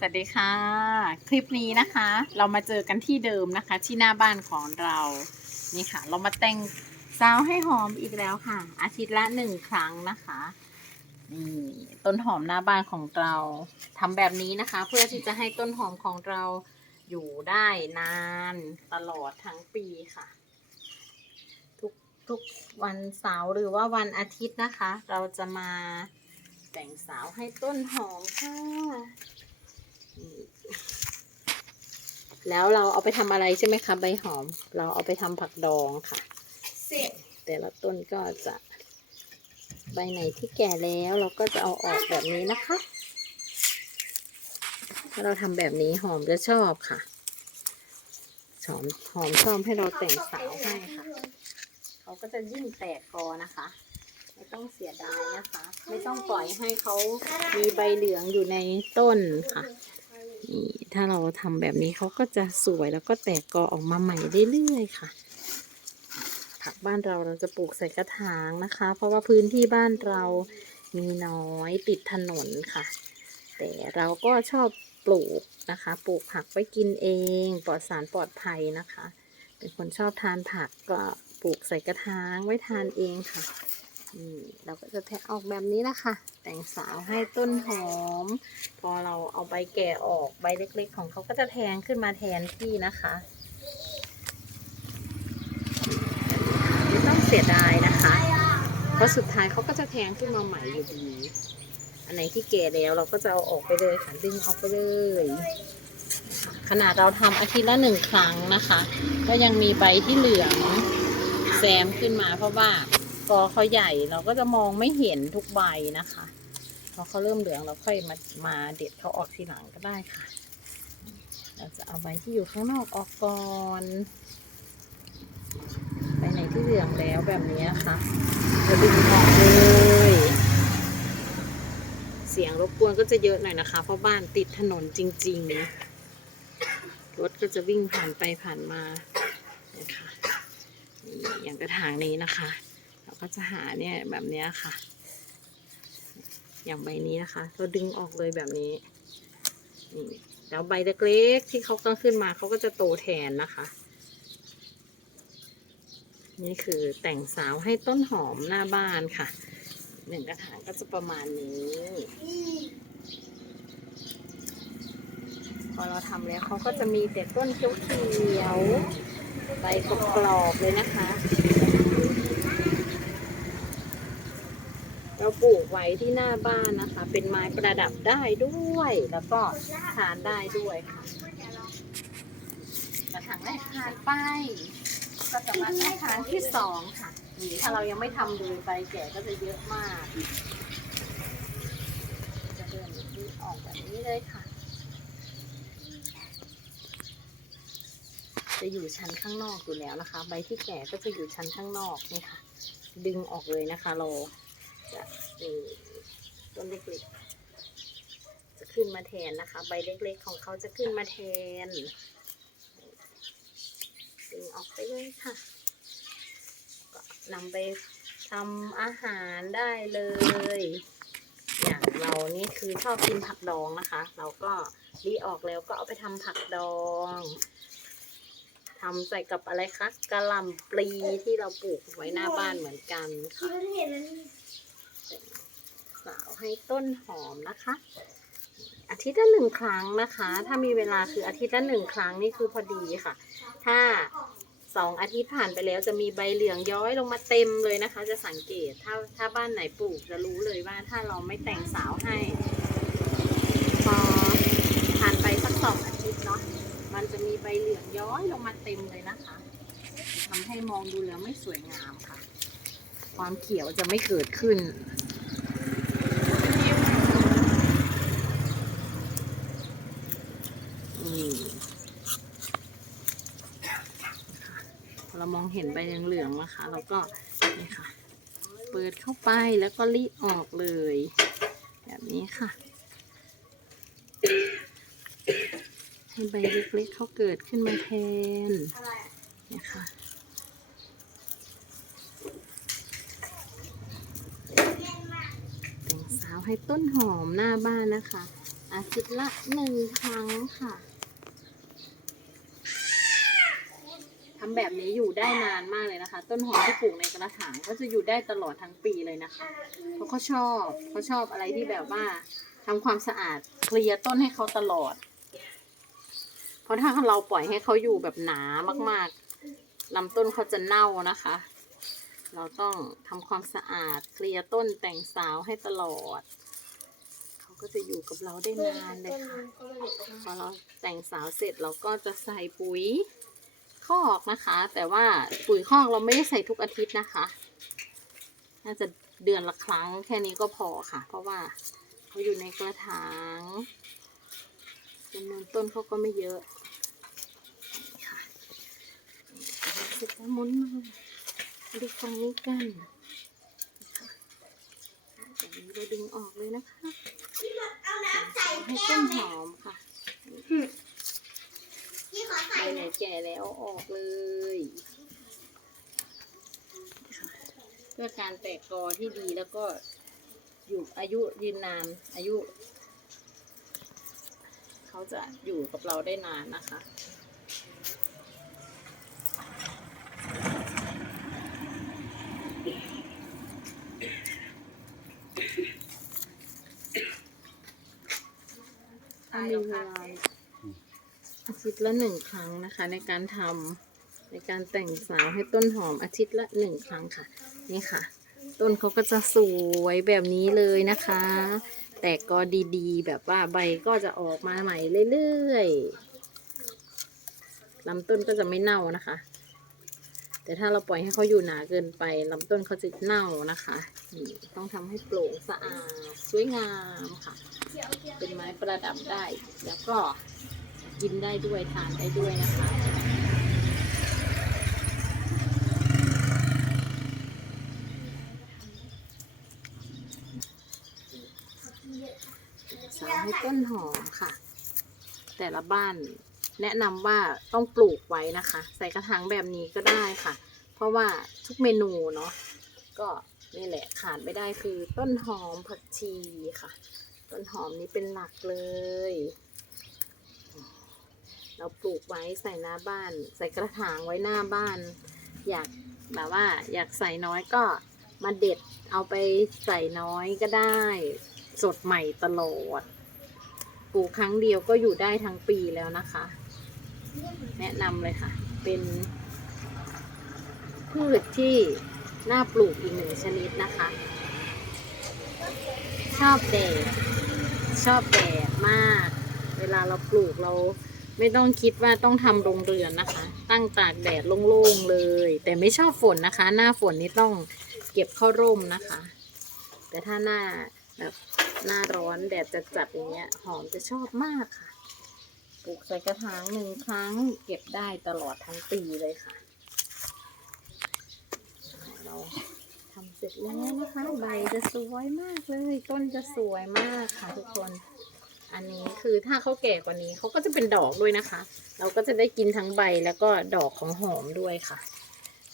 สวัสดีค่ะ คลิปนี้นะคะ เรามาเจอกันที่เดิมนะคะ ที่หน้าบ้านของเรานี่ค่ะ เรามาแต่งซาวให้หอมอีกแล้วค่ะ อาทิตย์ละหนึ่งครั้งนะคะนี่ต้นหอมหน้าบ้านของเราทำแบบนี้นะคะ เพื่อที่จะให้ต้นหอมของเราอยู่ได้นานตลอดทั้งปีค่ะ ทุกทุกวันเสาร์หรือว่าวันอาทิตย์นะคะ เราจะมาแต่งสาวให้ต้นหอมค่ะ แล้วเราเอาไปทำอะไรใช่ไหมคะใบหอม เราเอาไปทำผักดองค่ะ เสร็จแต่ละต้นก็จะใบไหนที่แก่แล้วเราก็จะเอาออกแบบนี้นะคะ ถ้าเราทำแบบนี้หอมจะชอบค่ะหอมหอมชอบให้เราแต่งสาวให้ค่ะ เขาก็จะยิ่งแตกกอนะคะ ไม่ต้องเสียดายนะคะ ไม่ต้องปล่อยให้เขามีใบเหลืองอยู่ในต้นค่ะนี่ ถ้าเราทำแบบนี้เขาก็จะสวยแล้วก็แตกกอออกมาใหม่เรื่อยๆค่ะ ผักบ้านเราเราจะปลูกใส่กระถางนะคะ เพราะว่าพื้นที่บ้านเรามีน้อยติดถนนค่ะ แต่เราก็ชอบปลูกนะคะ ปลูกผักไว้กินเองปลอดสารปลอดภัยนะคะ เป็นคนชอบทานผักก็ปลูกใส่กระถางไว้ทานเองค่ะ นี่เราก็จะแทะออกแบบนี้นะคะ แต่งสาวให้ต้นหอม พอเราเอาใบแก่ออกใบเล็ก ๆ ของเขาก็จะแทงขึ้นมาแทนที่นะคะไม่ต้องเสียดายนะคะ เพราะสุดท้ายเขาก็จะแทงขึ้นมาใหม่อยู่ดี อันไหนที่แก่แล้วเราก็จะเอาออกไปเลยค่ะดึงออกไปเลย ขนาดเราทำอาทิตย์ละหนึ่งครั้งนะคะ ก็ยังมีใบที่เหลืองแซมขึ้นมาเพราะว่า กอเขาใหญ่เราก็จะมองไม่เห็นทุกใบนะคะพอเขาเริ่มเหลืองเราค่อยมามาเด็ดเขาออกทีหลังก็ได้ค่ะ เราจะเอาใบที่อยู่ข้างนอกออกก่อนใบไหนที่เหลืองแล้วแบบนี้ค่ะเราดึงออกเลยเสียงรบกวนก็จะเยอะหน่อยนะคะ เพราะบ้านติดถนนจริง ๆ รถก็จะวิ่งผ่านไปผ่านมานะคะอย่างกระถางนี้นะคะ ก็จะหาเนี่ยแบบนี้ค่ะ อย่างใบนี้นะคะเราดึงออกเลยแบบนี้นี่แล้วใบเล็กๆที่เขากำลังขึ้นมาเขาก็จะโตแทนนะคะ นี่คือแต่งสาวให้ต้นหอมหน้าบ้านค่ะหนึ่งกระถางก็จะประมาณนี้ พอเราทำแล้วเขาก็จะมีแต่ต้นเขียวๆใบกรอบๆเลยนะคะ เราปลูกไว้ที่หน้าบ้านนะคะ เป็นไม้ประดับได้ด้วย แล้วก็ทานได้ด้วยค่ะกระถางแรกทานไปก็จะมากระถางที่สองค่ะนี่ถ้าเรายังไม่ทำเลยใบแก่ก็จะเยอะมาก จะเดินออกแบบนี้เลยค่ะ จะอยู่ชั้นข้างนอกอยู่แล้วนะคะ ใบที่แก่ก็จะอยู่ชั้นข้างนอกนี่ค่ะ ดึงออกเลยนะคะเรา จะมีต้นเล็กๆจะขึ้นมาแทนนะคะ ใบเล็กๆของเขาจะขึ้นมาแทนดึงออกไปเลยค่ะ ก็นำไปทำอาหารได้เลย อย่างเรานี่คือชอบกินผักดองนะคะ เราก็รีออกแล้วก็เอาไปทำผักดองทำใส่กับอะไรคะกะหล่ำปลีที่เราปลูกไว้หน้าบ้านเหมือนกันค่ะ สาวให้ต้นหอมนะคะ อาทิตย์ละหนึ่งครั้งนะคะ ถ้ามีเวลาคืออาทิตย์ละหนึ่งครั้งนี่คือพอดีค่ะ ถ้าสองอาทิตย์ผ่านไปแล้วจะมีใบเหลืองย้อยลงมาเต็มเลยนะคะ จะสังเกตถ้าถ้าบ้านไหนปลูกจะรู้เลยว่าถ้าเราไม่แต่งสาวให้ พอผ่านไปสักสองอาทิตย์เนาะมันจะมีใบเหลืองย้อยลงมาเต็มเลยนะคะทำให้มองดูแล้วไม่สวยงามค่ะ ความเขียวจะไม่เกิดขึ้น นี่พอ เรามองเห็นใบเหลืองๆนะคะเราก็นี่ค่ะ เปิดเข้าไปแล้วก็รีดออกเลย แบบนี้ค่ะ ให้ใบเล็กๆเขาเกิดขึ้นมาแทนอะไรอะเนี่ค่ะแต่งสาวให้ต้นหอมหน้าบ้านนะคะ อาทิตย์ละหนึ่งครั้งค่ะำแบบนี้อยู่ได้นานมากเลยนะคะ ต้นหอมที่ปลูกในกระถางก็จะอยู่ได้ตลอดทั้งปีเลยนะคะเพราะเขาชอบเขาชอบอะไรที่แบบว่าทำความสะอาดเคลียร์ต้นให้เขาตลอด เพราะถ้าเราปล่อยให้เขาอยู่แบบหนามากๆลำต้นเขาจะเน่านะคะ เราต้องทำความสะอาดเคลียร์ต้นแต่งสาวให้ตลอด เขาก็จะอยู่กับเราได้นานเลยค่ะ พอเราแต่งสาวเสร็จเราก็จะใส่ปุ๋ย คอกนะคะ แต่ว่าปุ๋ยคอกเราไม่ได้ใส่ทุกอาทิตย์นะคะ น่าจะเดือนละครั้งแค่นี้ก็พอค่ะ เพราะว่าเขาอยู่ในกระถางจำนวนต้นเขาก็ไม่เยอะค่ะเสร็จแล้วหมุนมาดูฝั่งนี้กันแบบนี้เราดึงออกเลยนะคะเอาน้ำใส่ให้แก้ต้วนหแม่อมค่ะพี่ ขอใบใส่ไหนแก่แล้วออกเลยเพื่อการแตกกอที่ดีแล้วก็อยู่อายุยืนนานอายุ เขาจะอยู่กับเราได้นานนะคะถ้ามีเวลา อาทิตย์ละหนึ่งครั้งนะคะ ในการทำในการแต่งสาวให้ต้นหอมอาทิตย์ละหนึ่งครั้งค่ะ นี่ค่ะ ต้นเขาก็จะสวยแบบนี้เลยนะคะ แต่ก็ดีๆ แบบว่าใบก็จะออกมาใหม่เรื่อยๆลำต้นก็จะไม่เน่านะคะ แต่ถ้าเราปล่อยให้เขาอยู่หนาเกินไปลำต้นเขาจะเน่านะคะนี่ต้องทำให้โปร่งสะอาดสวยงามค่ะ เป็นไม้ประดับได้แล้วก็ กินได้ด้วยทานได้ด้วยนะคะ สาให้ต้นหอมค่ะ แต่ละบ้านแนะนำว่าต้องปลูกไว้นะคะ ใส่กระถางแบบนี้ก็ได้ค่ะ เพราะว่าทุกเมนูเนาะก็นี่แหละขาดไม่ได้คือต้นหอมผักชีค่ะ ต้นหอมนี้เป็นหลักเลย เราปลูกไว้ใส่หน้าบ้าน ใส่กระถางไว้หน้าบ้าน อยากแบบว่า อยากใส่น้อยก็มาเด็ดเอาไปใส่น้อยก็ได้ สดใหม่ตลอดปลูกครั้งเดียวก็อยู่ได้ทั้งปีแล้วนะคะ แนะนำเลยค่ะ เป็นพืชที่น่าปลูกอีกหนึ่งชนิดนะคะ ชอบแดดชอบแดดมาก เวลาเราปลูกเรา ไม่ต้องคิดว่าต้องทำโรงเรือนนะคะ ตั้งตากแดดโล่งๆเลย แต่ไม่ชอบฝนนะคะ หน้าฝนนี่ต้องเก็บเข้าร่มนะคะ แต่ถ้าหน้าแบบหน้าร้อนแดดจะจัดอย่างเงี้ย หอมจะชอบมากค่ะ ปลูกใส่กระถางหนึ่งครั้ง เก็บได้ตลอดทั้งปีเลยค่ะ เราทำเสร็จแล้วนะคะ ใบจะสวยมากเลย ต้นจะสวยมากค่ะทุกคน อันนี้คือถ้าเขาแก่กว่านี้เขาก็จะเป็นดอกด้วยนะคะ เราก็จะได้กินทั้งใบแล้วก็ดอกของหอมด้วยค่ะ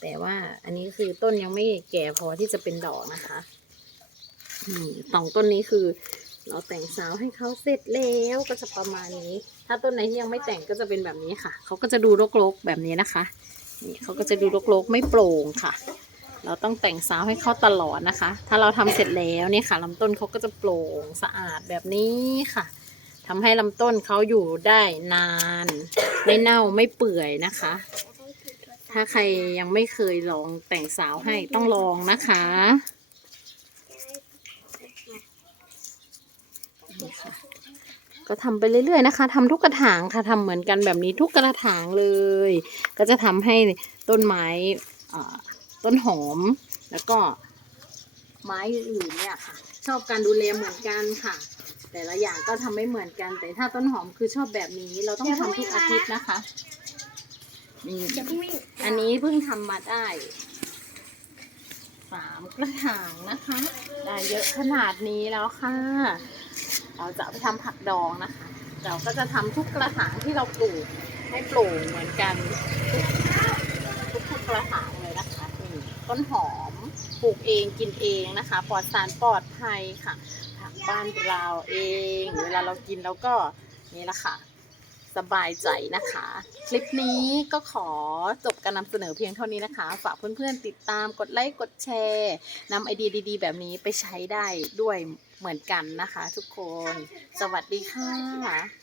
แต่ว่าอันนี้คือต้นยังไม่แก่พอที่จะเป็นดอกนะคะสองต้นนี้คือ เราแต่งสาวให้เขาเสร็จแล้วก็จะประมาณนี้ ถ้าต้นไหนที่ยังไม่แต่งก็จะเป็นแบบนี้ค่ะเขาก็จะดูรกๆแบบนี้นะคะนี่เขาก็จะดูรกๆไม่โปร่งค่ะ เราต้องแต่งสาวให้เขาตลอดนะคะ ถ้าเราทำเสร็จแล้วเนี่ยค่ะลำต้นเขาก็จะโปร่งสะอาดแบบนี้ค่ะ ทำให้ลำต้นเขาอยู่ได้นานไม่เน่าไม่เปื่อยนะคะ ถ้าใครยังไม่เคยลองแต่งสาวให้ต้องลองนะคะก็ทำไปเรื่อยๆนะคะทำทุกกระถางค่ะทำเหมือนกันแบบนี้ทุกกระถางเลย ก็จะทำให้ต้นไม้ต้นหอม แล้วก็ไม้อื่นๆเนี่ยค่ะ ชอบการดูแลเหมือนกันค่ะ แต่ละอย่างก็ทำไม่เหมือนกัน แต่ถ้าต้นหอมคือชอบแบบนี้ เราต้องทำทุกอาทิตย์นะคะ นี่อย่าเพิ่งวิ่งอันนี้เพิ่งทำมาได้สามกระถางนะคะ ได้เยอะขนาดนี้แล้วค่ะ เราจะเอาไปทำผักดองนะคะ เราก็จะทำทุกกระถางที่เราปลูกให้โปร่งเหมือนกันทุกทุกๆกระถางเลยนะคะนี่ต้นหอมปลูกเองกินเองนะคะ ปลอดสารปลอดภัยค่ะผัก บ้านเราเอง เวลาเรากินแล้วก็นี่แหละค่ะ สบายใจนะคะ คลิปนี้ก็ขอจบการนำเสนอเพียงเท่านี้นะคะ ฝากเพื่อนๆติดตามกดไลค์กดแชร์นำไอเดียดีๆ แบบนี้ไปใช้ได้ด้วยเหมือนกันนะคะ ทุกคน สวัสดีค่ะ